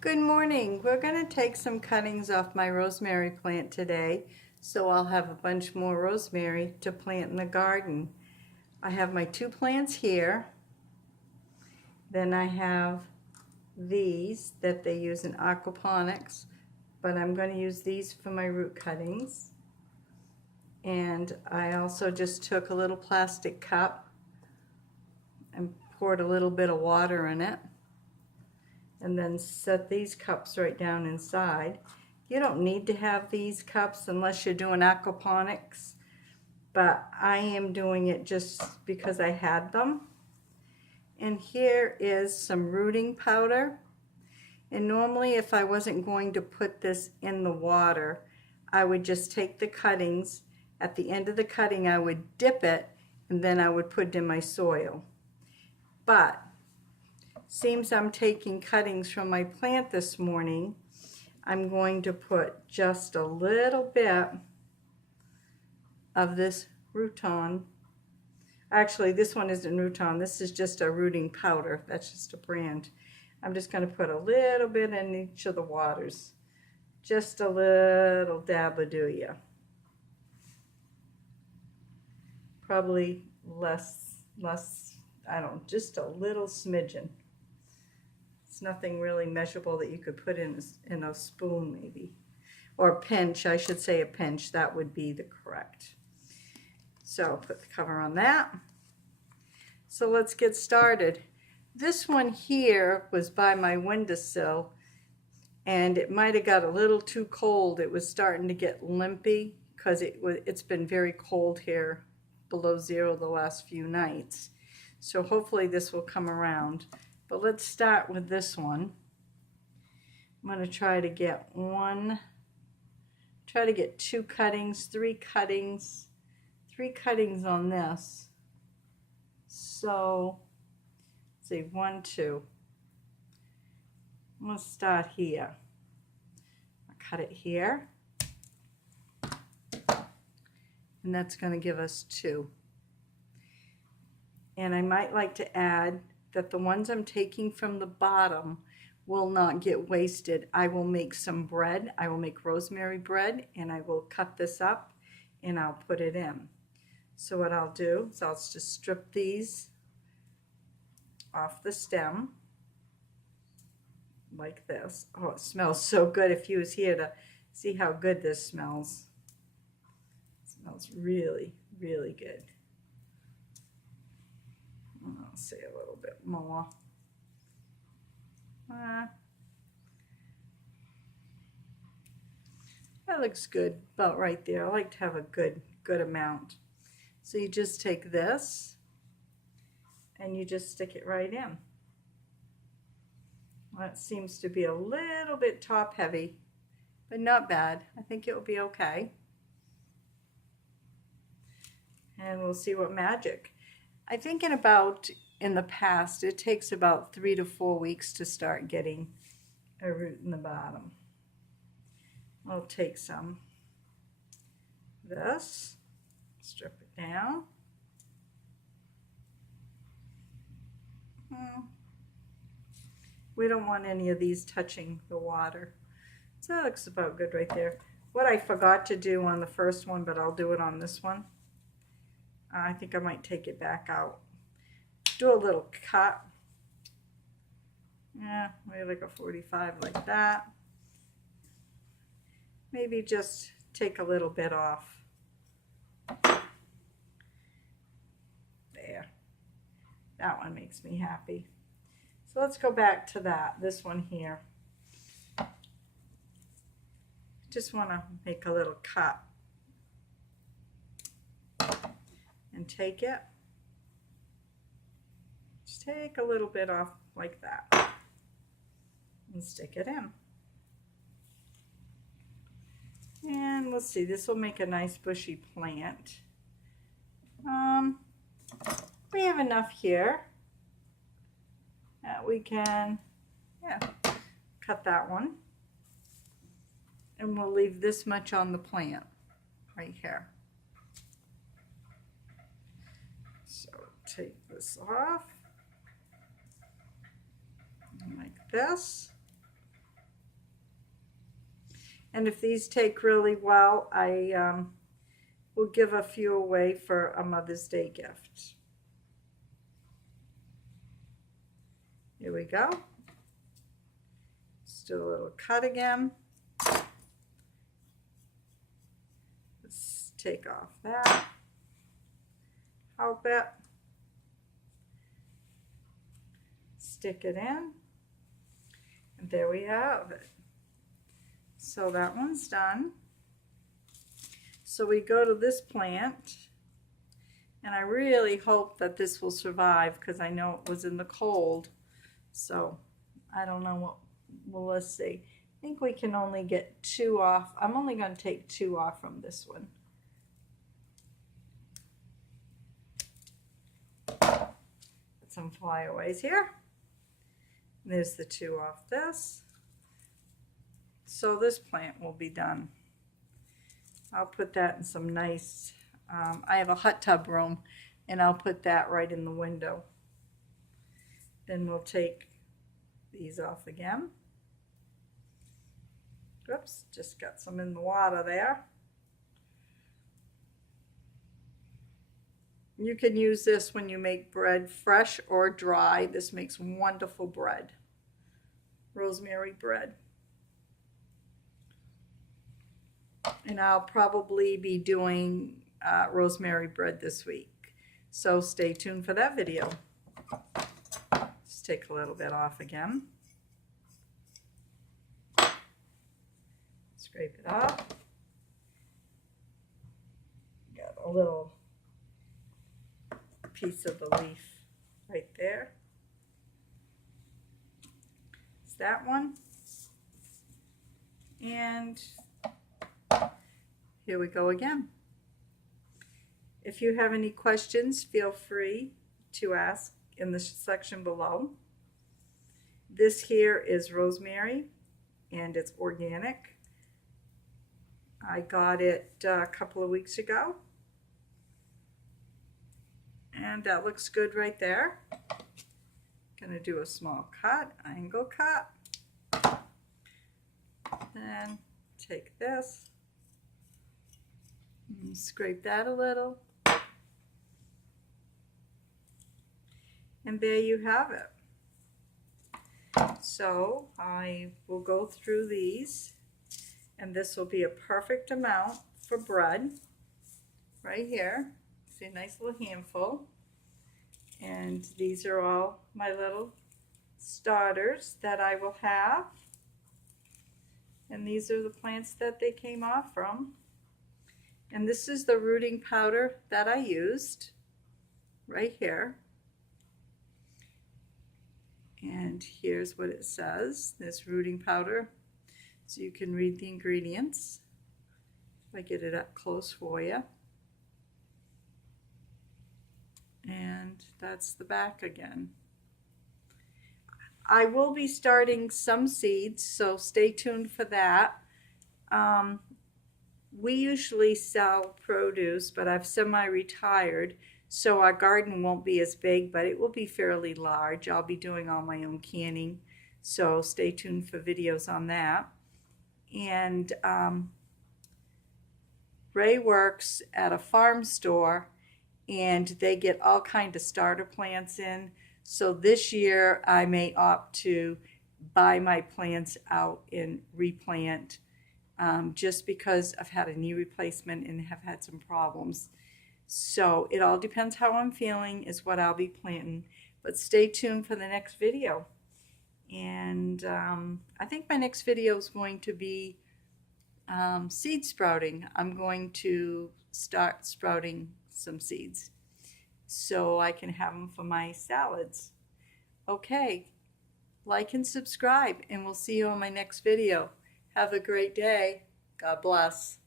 Good morning. We're going to take some cuttings off my rosemary plant today, so I'll have a bunch more rosemary to plant in the garden. I have my two plants here. Then I have these that they use in aquaponics, but I'm going to use these for my root cuttings. And I also just took a little plastic cup and poured a little bit of water in it, and then set these cups right down inside. You don't need to have these cups unless you're doing aquaponics, but I am doing it just because I had them. And here is some rooting powder. And normally if I wasn't going to put this in the water, I would just take the cuttings. At the end of the cutting I would dip it, and then I would put it in my soil. But seems I'm taking cuttings from my plant this morning, I'm going to put just a little bit of this Rooton. Actually, this one isn't Rooton, this is just a rooting powder. That's just a brand. I'm just going to put a little bit in each of the waters. Just a little dab-a-doo-ya. Probably less, I don't know, just a little smidgen. It's nothing really measurable that you could put in a spoon maybe. Or a pinch, I should say a pinch, that would be the correct. So put the cover on that. So let's get started. This one here was by my windowsill, and it might have got a little too cold. It was starting to get limpy because it's been very cold here, below zero the last few nights. So hopefully this will come around. But let's start with this one. I'm going to try to get two cuttings, three cuttings on this. So, let's see, 1, 2. I'm going to start here. I'll cut it here. And that's going to give us 2. And I might like to add that the ones I'm taking from the bottom will not get wasted. I will make some bread. I will make rosemary bread, and I will cut this up and I'll put it in. So what I'll do is I'll just strip these off the stem like this. Oh, it smells so good. If you was here to see how good this smells. It smells really, really good. I'll say a little bit more. That looks good, about right there. I like to have a good amount. So you just take this and you just stick it right in. Well, it seems to be a little bit top heavy, but not bad. I think it will be okay. And we'll see what magic. I think in the past, it takes about 3 to 4 weeks to start getting a root in the bottom. I'll take some of this, strip it down. We don't want any of these touching the water. So that looks about good right there. What I forgot to do on the first one, but I'll do it on this one, I think I might take it back out. Do a little cut. Yeah, maybe like a 45 like that. Maybe just take a little bit off. There. That one makes me happy. So let's go back to this one here. Just want to make a little cut. And take it, just take a little bit off like that and stick it in. And we'll see, this will make a nice bushy plant. We have enough here that we can, cut that one. And we'll leave this much on the plant right here. So take this off like this. And if these take really well, I will give a few away for a Mother's Day gift. Here we go. Let's do a little cut again. Let's take off that. Help it. Stick it in. And there we have it. So that one's done. So we go to this plant, and I really hope that this will survive because I know it was in the cold. So I don't know what, well, let's see. I think we can only get 2 off. I'm only going to take 2 off from this one. Put some flyaways here. There's the 2 off this. So this plant will be done. I'll put that in some nice, I have a hot tub room, and I'll put that right in the window. Then we'll take these off again. Oops, just got some in the water there. You can use this when you make bread, fresh or dry. This makes wonderful bread. Rosemary bread. And I'll probably be doing rosemary bread this week. So stay tuned for that video. Just take a little bit off again. Scrape it off. Got a little piece of the leaf right there. It's that one. And here we go again. If you have any questions, feel free to ask in the section below. This here is rosemary, and it's organic. I got it a couple of weeks ago, and that looks good right there. Gonna do a small cut, angle cut. Then take this and scrape that a little, and there you have it. So I will go through these, and this will be a perfect amount for bread right here. See, a nice little handful. And these are all my little starters that I will have. And these are the plants that they came off from. And this is the rooting powder that I used right here. And here's what it says, this rooting powder. So you can read the ingredients. If I get it up close for you. And that's the back again. I will be starting some seeds, so stay tuned for that. We usually sell produce, but I've semi-retired, so our garden won't be as big, but it will be fairly large. I'll be doing all my own canning, so stay tuned for videos on that. And Ray works at a farm store, and they get all kinds of starter plants in. So this year I may opt to buy my plants out and replant, just because I've had a knee replacement and have had some problems. So it all depends how I'm feeling is what I'll be planting. But stay tuned for the next video. And I think my next video is going to be seed sprouting. I'm going to start sprouting some seeds so I can have them for my salads. Okay, like and subscribe, and we'll see you on my next video. Have a great day. God bless.